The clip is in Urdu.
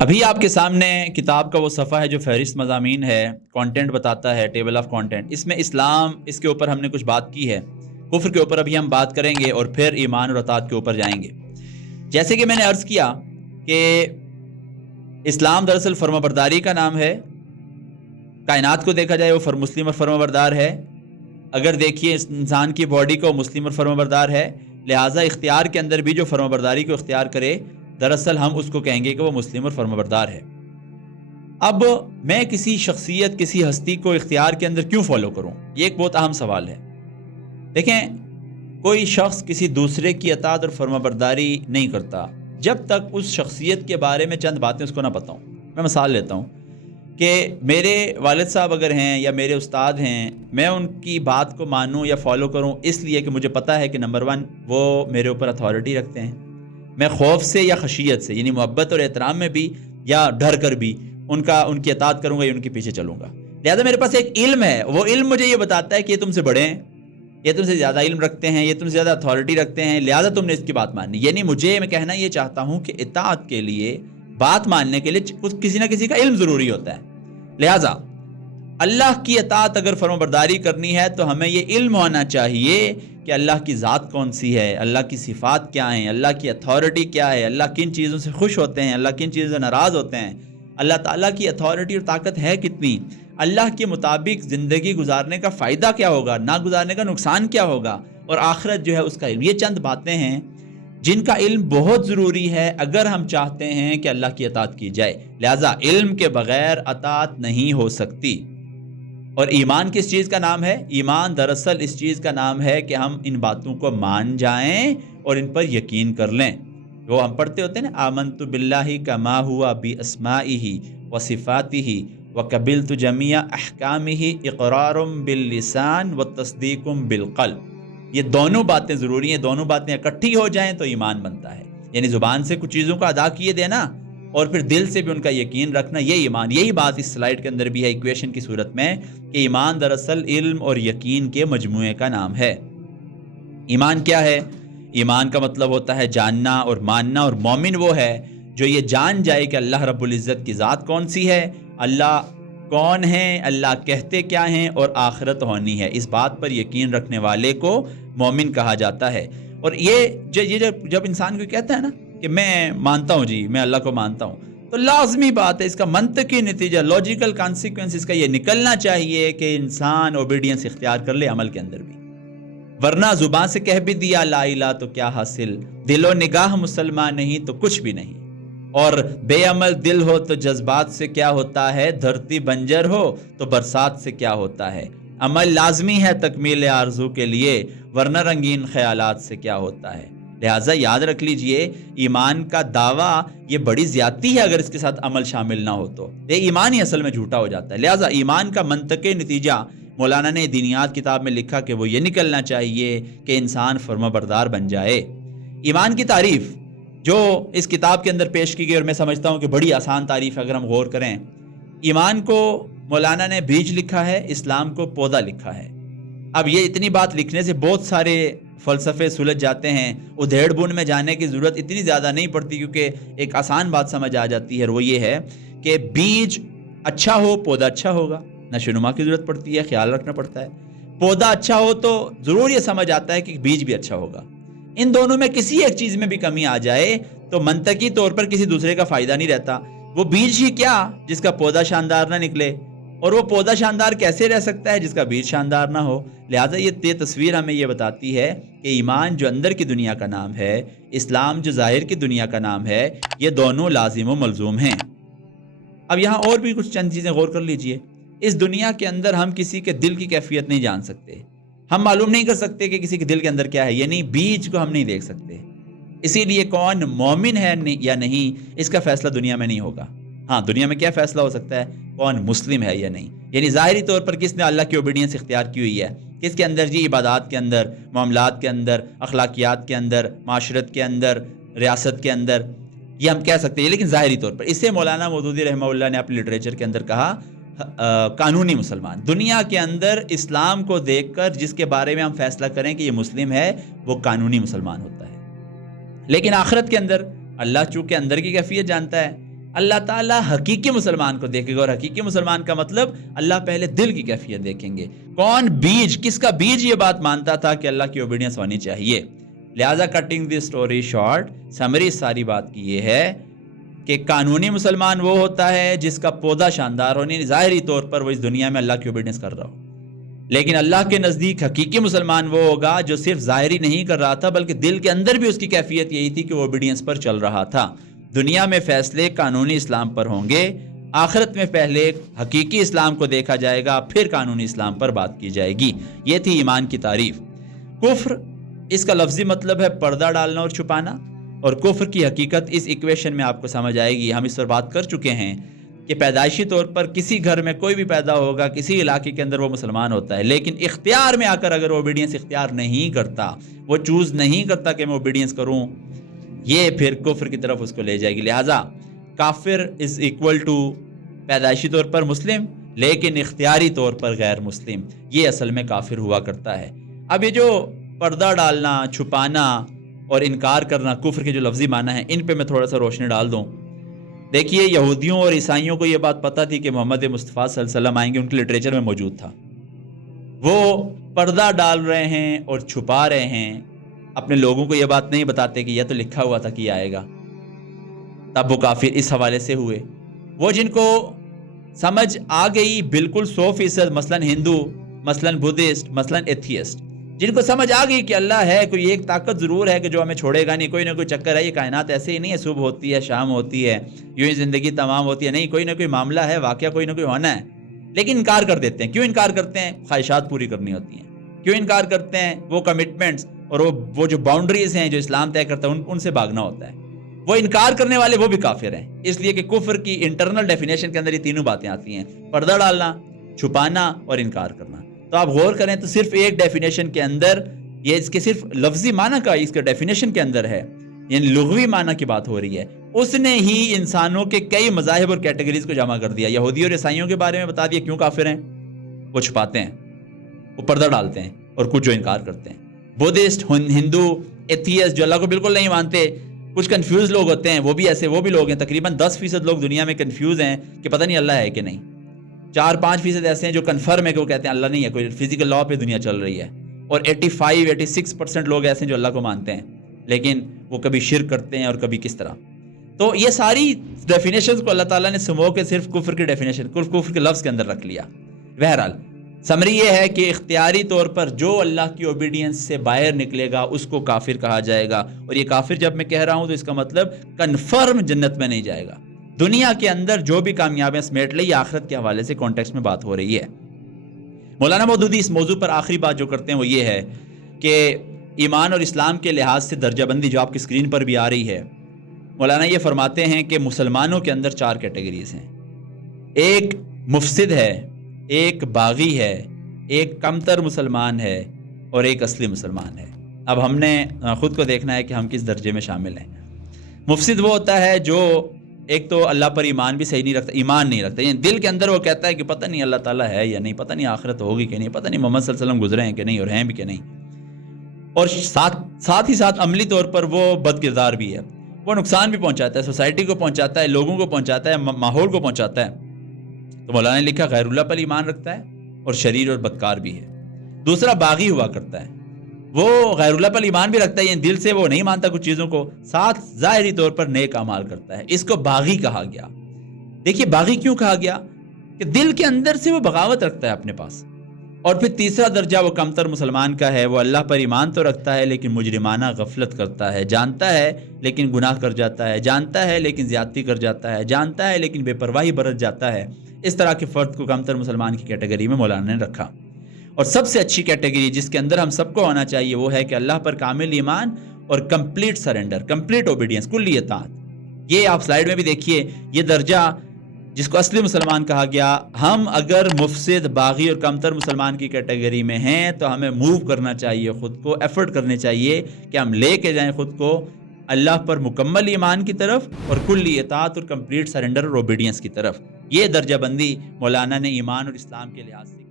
ابھی آپ کے سامنے کتاب کا وہ صفحہ ہے جو فہرست مضامین ہے، کانٹینٹ بتاتا ہے، ٹیبل آف کانٹینٹ۔ اس میں اسلام، اس کے اوپر ہم نے کچھ بات کی ہے، کفر کے اوپر ابھی ہم بات کریں گے اور پھر ایمان اور اطاعت کے اوپر جائیں گے۔ جیسے کہ میں نے عرض کیا کہ اسلام دراصل فرمانبرداری کا نام ہے۔ کائنات کو دیکھا جائے وہ مسلم اور فرمانبردار ہے۔ اگر دیکھیے اس انسان کی باڈی کو، مسلم اور فرمانبردار ہے، لہٰذا اختیار کے اندر بھی جو فرمانبرداری کو اختیار کرے دراصل ہم اس کو کہیں گے کہ وہ مسلم اور فرمانبردار ہے۔ اب میں کسی شخصیت، کسی ہستی کو اختیار کے اندر کیوں فالو کروں؟ یہ ایک بہت اہم سوال ہے۔ دیکھیں، کوئی شخص کسی دوسرے کی اطاعت اور فرمانبرداری نہیں کرتا جب تک اس شخصیت کے بارے میں چند باتیں اس کو نہ پتہ ہوں۔ میں مثال لیتا ہوں کہ میرے والد صاحب اگر ہیں یا میرے استاد ہیں، میں ان کی بات کو مانوں یا فالو کروں اس لیے کہ مجھے پتہ ہے کہ نمبر 1 وہ میرے اوپر اتھارٹی رکھتے ہیں۔ میں خوف سے یا خشیت سے، یعنی محبت اور احترام میں بھی یا ڈر کر بھی ان کی اطاعت کروں گا یا ان کے پیچھے چلوں گا۔ لہذا میرے پاس ایک علم ہے، وہ علم مجھے یہ بتاتا ہے کہ یہ تم سے بڑے ہیں، یہ تم سے زیادہ علم رکھتے ہیں، یہ تم سے زیادہ اتھارٹی رکھتے ہیں، لہذا تم نے اس کی بات ماننی۔ یعنی میں کہنا یہ چاہتا ہوں کہ اطاعت کے لیے، بات ماننے کے لیے کسی نہ کسی کا علم ضروری ہوتا ہے۔ لہذا اللہ کی اطاعت اگر فرمانبرداری کرنی ہے تو ہمیں یہ علم ہونا چاہیے کہ اللہ کی ذات کون سی ہے، اللہ کی صفات کیا ہیں، اللہ کی اتھارٹی کیا ہے، اللہ کن چیزوں سے خوش ہوتے ہیں، اللہ کن چیزوں سے ناراض ہوتے ہیں، اللہ تعالیٰ کی اتھارٹی اور طاقت ہے کتنی، اللہ کے مطابق زندگی گزارنے کا فائدہ کیا ہوگا، نہ گزارنے کا نقصان کیا ہوگا، اور آخرت جو ہے اس کا علم۔ یہ چند باتیں ہیں جن کا علم بہت ضروری ہے اگر ہم چاہتے ہیں کہ اللہ کی اطاعت کی جائے۔ لہٰذا علم کے بغیر اطاعت نہیں ہو سکتی۔ اور ایمان کس چیز کا نام ہے؟ ایمان دراصل اس چیز کا نام ہے کہ ہم ان باتوں کو مان جائیں اور ان پر یقین کر لیں۔ وہ ہم پڑھتے ہوتے ہیں نا، آمنت باللہ کما ہوا باسمائہ وصفاتہ وقبلت جمیع احکامہ اقرار باللسان وتصدیق بالقلب۔ یہ دونوں باتیں ضروری ہیں، دونوں باتیں اکٹھی ہو جائیں تو ایمان بنتا ہے۔ یعنی زبان سے کچھ چیزوں کا ادا کیے دینا اور پھر دل سے بھی ان کا یقین رکھنا، یہ ایمان۔ یہی بات اس سلائیڈ کے اندر بھی ہے ایکویشن کی صورت میں کہ ایمان دراصل علم اور یقین کے مجموعے کا نام ہے۔ ایمان کیا ہے؟ ایمان کا مطلب ہوتا ہے جاننا اور ماننا، اور مومن وہ ہے جو یہ جان جائے کہ اللہ رب العزت کی ذات کون سی ہے، اللہ کون ہے، اللہ کہتے کیا ہیں، اور آخرت ہونی ہے۔ اس بات پر یقین رکھنے والے کو مومن کہا جاتا ہے۔ اور جب انسان کو کہتا ہے نا کہ میں مانتا ہوں، جی میں اللہ کو مانتا ہوں، تو لازمی بات ہے، اس کا منطقی نتیجہ، لاجیکل کانسیکوینس اس کا یہ نکلنا چاہیے کہ انسان اوبیڈینس اختیار کر لے عمل کے اندر بھی، ورنہ زبان سے کہہ بھی دیا لا الہ تو کیا حاصل، دل و نگاہ مسلمان نہیں تو کچھ بھی نہیں، اور بے عمل دل ہو تو جذبات سے کیا ہوتا ہے، دھرتی بنجر ہو تو برسات سے کیا ہوتا ہے، عمل لازمی ہے تکمیل آرزو کے لیے، ورنہ رنگین خیالات سے کیا ہوتا ہے۔ لہٰذا یاد رکھ لیجئے، ایمان کا دعویٰ یہ بڑی زیادتی ہے اگر اس کے ساتھ عمل شامل نہ ہو تو یہ ایمان ہی اصل میں جھوٹا ہو جاتا ہے۔ لہٰذا ایمان کا منطقی نتیجہ مولانا نے دینیات کتاب میں لکھا کہ وہ یہ نکلنا چاہیے کہ انسان فرمانبردار بن جائے۔ ایمان کی تعریف جو اس کتاب کے اندر پیش کی گئی، اور میں سمجھتا ہوں کہ بڑی آسان تعریف ہے اگر ہم غور کریں۔ ایمان کو مولانا نے بیج لکھا ہے، اسلام کو پودا لکھا ہے۔ اب یہ اتنی بات لکھنے سے بہت سارے فلسفے سلجھ جاتے ہیں، ادھیڑ بن میں جانے کی ضرورت اتنی زیادہ نہیں پڑتی، کیونکہ ایک آسان بات سمجھ آ جاتی ہے، اور وہ یہ ہے کہ بیج اچھا ہو پودا اچھا ہوگا۔ نشوونما کی ضرورت پڑتی ہے، خیال رکھنا پڑتا ہے۔ پودا اچھا ہو تو ضرور یہ سمجھ آتا ہے کہ بیج بھی اچھا ہوگا۔ ان دونوں میں کسی ایک چیز میں بھی کمی آ جائے تو منطقی طور پر کسی دوسرے کا فائدہ نہیں رہتا۔ وہ بیج ہی کیا جس کا پودا شاندار نہ نکلے، اور وہ پودا شاندار کیسے رہ سکتا ہے جس کا بیج شاندار نہ ہو۔ لہٰذا یہ تصویر ہمیں یہ بتاتی ہے کہ ایمان جو اندر کی دنیا کا نام ہے، اسلام جو ظاہر کی دنیا کا نام ہے، یہ دونوں لازم و ملزوم ہیں۔ اب یہاں اور بھی کچھ چند چیزیں غور کر لیجئے۔ اس دنیا کے اندر ہم کسی کے دل کی کیفیت نہیں جان سکتے، ہم معلوم نہیں کر سکتے کہ کسی کے دل کے اندر کیا ہے، یعنی بیج کو ہم نہیں دیکھ سکتے۔ اسی لیے کون مومن ہے یا نہیں، اس کا فیصلہ دنیا میں نہیں ہوگا۔ ہاں، دنیا میں کیا فیصلہ ہو سکتا ہے، کون مسلم ہے یا نہیں، یعنی ظاہری طور پر کس نے اللہ کی اوبیڈینس اختیار کی ہوئی ہے، کس کے اندر جی عبادات کے اندر، معاملات کے اندر، اخلاقیات کے اندر، معاشرت کے اندر، ریاست کے اندر، یہ ہم کہہ سکتے ہیں، لیکن ظاہری طور پر۔ اس سے مولانا مودودی رحمہ اللہ نے اپنے لٹریچر کے اندر کہا قانونی مسلمان، دنیا کے اندر اسلام کو دیکھ کر جس کے بارے میں ہم فیصلہ کریں کہ یہ مسلم ہے، وہ قانونی مسلمان ہوتا ہے۔ لیکن آخرت کے اندر اللہ چونکہ اندر کی کیفیت جانتا ہے، اللہ تعالیٰ حقیقی مسلمان کو دیکھے گا، اور حقیقی مسلمان کا مطلب اللہ پہلے دل کی کیفیت دیکھیں گے، کون بیج، کس کا بیج یہ بات مانتا تھا کہ اللہ کی اوبیڈینس ہونی چاہیے۔ لہٰذا کٹنگ دی سٹوری شارٹ، سمری ساری بات کی یہ ہے کہ قانونی مسلمان وہ ہوتا ہے جس کا پودا شاندار ہونی، ظاہری طور پر وہ اس دنیا میں اللہ کی اوبیڈینس کر رہا ہو، لیکن اللہ کے نزدیک حقیقی مسلمان وہ ہوگا جو صرف ظاہری نہیں کر رہا تھا بلکہ دل کے اندر بھی اس کی کیفیت یہی تھی کہ وہ اوبیڈینس پر چل رہا تھا۔ دنیا میں فیصلے قانونی اسلام پر ہوں گے، آخرت میں پہلے حقیقی اسلام کو دیکھا جائے گا، پھر قانونی اسلام پر بات کی جائے گی۔ یہ تھی ایمان کی تعریف۔ کفر، اس کا لفظی مطلب ہے پردہ ڈالنا اور چھپانا، اور کفر کی حقیقت اس ایکویشن میں آپ کو سمجھ آئے گی۔ ہم اس پر بات کر چکے ہیں کہ پیدائشی طور پر کسی گھر میں کوئی بھی پیدا ہوگا، کسی علاقے کے اندر وہ مسلمان ہوتا ہے، لیکن اختیار میں آ کر اگر اوبیڈینس اختیار نہیں کرتا، وہ چوز نہیں کرتا کہ میں اوبیڈینس کروں، یہ پھر کفر کی طرف اس کو لے جائے گی۔ لہٰذا کافر از ایکول ٹو پیدائشی طور پر مسلم لیکن اختیاری طور پر غیر مسلم، یہ اصل میں کافر ہوا کرتا ہے۔ اب یہ جو پردہ ڈالنا، چھپانا اور انکار کرنا کفر کے جو لفظی معنی ہیں، ان پہ میں تھوڑا سا روشنی ڈال دوں۔ دیکھیے، یہودیوں اور عیسائیوں کو یہ بات پتہ تھی کہ محمد مصطفیٰ صلی اللہ علیہ وسلم آئیں گے، ان کے لٹریچر میں موجود تھا۔ وہ پردہ ڈال رہے ہیں اور چھپا رہے ہیں، اپنے لوگوں کو یہ بات نہیں بتاتے کہ یہ تو لکھا ہوا تھا کہ یہ آئے گا، تب وہ کافر اس حوالے سے ہوئے۔ وہ جن کو سمجھ آ گئی بالکل 100%، مثلاً ہندو، مثلاً بدھسٹ، مثلاً ایتھیسٹ، جن کو سمجھ آ گئی کہ اللہ ہے، کوئی ایک طاقت ضرور ہے کہ جو ہمیں چھوڑے گا نہیں، کوئی نہ کوئی چکر ہے، یہ کائنات ایسے ہی نہیں ہے، صبح ہوتی ہے، شام ہوتی ہے، یوں ہی زندگی تمام ہوتی ہے، نہیں، کوئی نہ کوئی معاملہ ہے، واقعہ کوئی نہ کوئی ہونا ہے، لیکن انکار کر دیتے ہیں۔ کیوں انکار کرتے ہیں؟ خواہشات پوری کرنی ہوتی ہیں۔ کیوں انکار کرتے ہیں؟ وہ کمٹمنٹس اور وہ جو باؤنڈریز ہیں جو اسلام طے کرتا ہے ان سے بھاگنا ہوتا ہے۔ وہ انکار کرنے والے وہ بھی کافر ہیں، اس لیے کہ کفر کی انٹرنل ڈیفینیشن کے اندر یہ تینوں باتیں آتی ہیں: پردہ ڈالنا، چھپانا اور انکار کرنا۔ تو آپ غور کریں تو صرف ایک ڈیفینیشن کے اندر، یہ اس کے صرف لفظی معنی کا اس کے ڈیفینیشن کے اندر ہے، یعنی لغوی معنی کی بات ہو رہی ہے، اس نے ہی انسانوں کے کئی مذاہب اور کیٹیگریز کو جمع کر دیا۔ یہودی اور عیسائیوں کے بارے میں بتا دیا کیوں کافر ہیں، وہ چھپاتے ہیں، وہ پردہ ڈالتے ہیں، اور کچھ جو انکار کرتے ہیں۔ بدھسٹ، ہندو، ایتھیسٹ جو اللہ کو بالکل نہیں مانتے، کچھ کنفیوز لوگ ہوتے ہیں، وہ بھی ایسے وہ بھی لوگ ہیں، تقریباً 10% لوگ دنیا میں کنفیوز ہیں کہ پتہ نہیں اللہ ہے کہ نہیں۔ 4-5% ایسے ہیں جو کنفرم ہے کہ وہ کہتے ہیں اللہ نہیں ہے، کوئی فزیکل لا پہ دنیا چل رہی ہے، اور 85-86% لوگ ایسے ہیں جو اللہ کو مانتے ہیں لیکن وہ کبھی شرک کرتے ہیں اور کبھی کس طرح۔ تو یہ ساری ڈیفینیشنز کو اللہ تعالیٰ نے سمو کے صرف کفر کی ڈیفینیشن، کفر کے لفظ کے اندر رکھ لیا۔ بہرحال سمری یہ ہے کہ اختیاری طور پر جو اللہ کی اوبیڈینس سے باہر نکلے گا اس کو کافر کہا جائے گا، اور یہ کافر جب میں کہہ رہا ہوں تو اس کا مطلب کنفرم جنت میں نہیں جائے گا۔ دنیا کے اندر جو بھی کامیابیاں سمیٹ لے، یہ آخرت کے حوالے سے کانٹیکسٹ میں بات ہو رہی ہے۔ مولانا مودودی اس موضوع پر آخری بات جو کرتے ہیں وہ یہ ہے کہ ایمان اور اسلام کے لحاظ سے درجہ بندی جو آپ کی اسکرین پر بھی آ رہی ہے، مولانا یہ فرماتے ہیں کہ مسلمانوں کے اندر 4 کیٹیگریز ہیں۔ ایک مفسد ہے، ایک باغی ہے، ایک کمتر مسلمان ہے، اور ایک اصلی مسلمان ہے۔ اب ہم نے خود کو دیکھنا ہے کہ ہم کس درجے میں شامل ہیں۔ مفسد وہ ہوتا ہے جو ایک تو اللہ پر ایمان بھی صحیح نہیں رکھتا، ایمان نہیں رکھتا، یعنی دل کے اندر وہ کہتا ہے کہ پتہ نہیں اللہ تعالیٰ ہے یا نہیں، پتہ نہیں آخرت ہوگی کہ نہیں، پتہ نہیں محمد صلی اللہ علیہ وسلم گزرے ہیں کہ نہیں اور ہیں بھی کہ نہیں، اور ساتھ ہی ساتھ عملی طور پر وہ بد کردار بھی ہے، وہ نقصان بھی پہنچاتا ہے، سوسائٹی کو پہنچاتا ہے، لوگوں کو پہنچاتا ہے، ماحول کو پہنچاتا ہے۔ تو مولانا نے لکھا غیر اللہ پر ایمان رکھتا ہے اور شریر اور بدکار بھی ہے۔ دوسرا باغی ہوا کرتا ہے، وہ غیر اللہ پر ایمان بھی رکھتا ہے، یعنی دل سے وہ نہیں مانتا کچھ چیزوں کو، ساتھ ظاہری طور پر نیک اعمال کرتا ہے، اس کو باغی کہا گیا۔ دیکھیے باغی کیوں کہا گیا؟ کہ دل کے اندر سے وہ بغاوت رکھتا ہے اپنے پاس۔ اور پھر تیسرا درجہ وہ کمتر مسلمان کا ہے، وہ اللہ پر ایمان تو رکھتا ہے لیکن مجرمانہ غفلت کرتا ہے، جانتا ہے لیکن گناہ کر جاتا ہے، جانتا ہے لیکن زیادتی کر جاتا ہے، جانتا ہے لیکن بے پرواہی برت جاتا ہے۔ اس طرح کے فرد کو کمتر مسلمان کی کیٹیگری میں مولانا نے رکھا۔ اور سب سے اچھی کیٹیگری جس کے اندر ہم سب کو ہونا چاہیے وہ ہے کہ اللہ پر کامل ایمان اور کمپلیٹ سرنڈر، کمپلیٹ اوبیڈینس، کلی اطاعت۔ یہ آپ سلائیڈ میں بھی دیکھیے، یہ درجہ جس کو اصلی مسلمان کہا گیا، ہم اگر مفسد، باغی اور کمتر مسلمان کی کیٹیگری میں ہیں تو ہمیں موو کرنا چاہیے، خود کو ایفرٹ کرنے چاہیے کہ ہم لے کے جائیں خود کو اللہ پر مکمل ایمان کی طرف اور کلی اطاعت اور کمپلیٹ سرنڈر اور اوبیڈینس کی طرف۔ یہ درجہ بندی مولانا نے ایمان اور اسلام کے لحاظ سے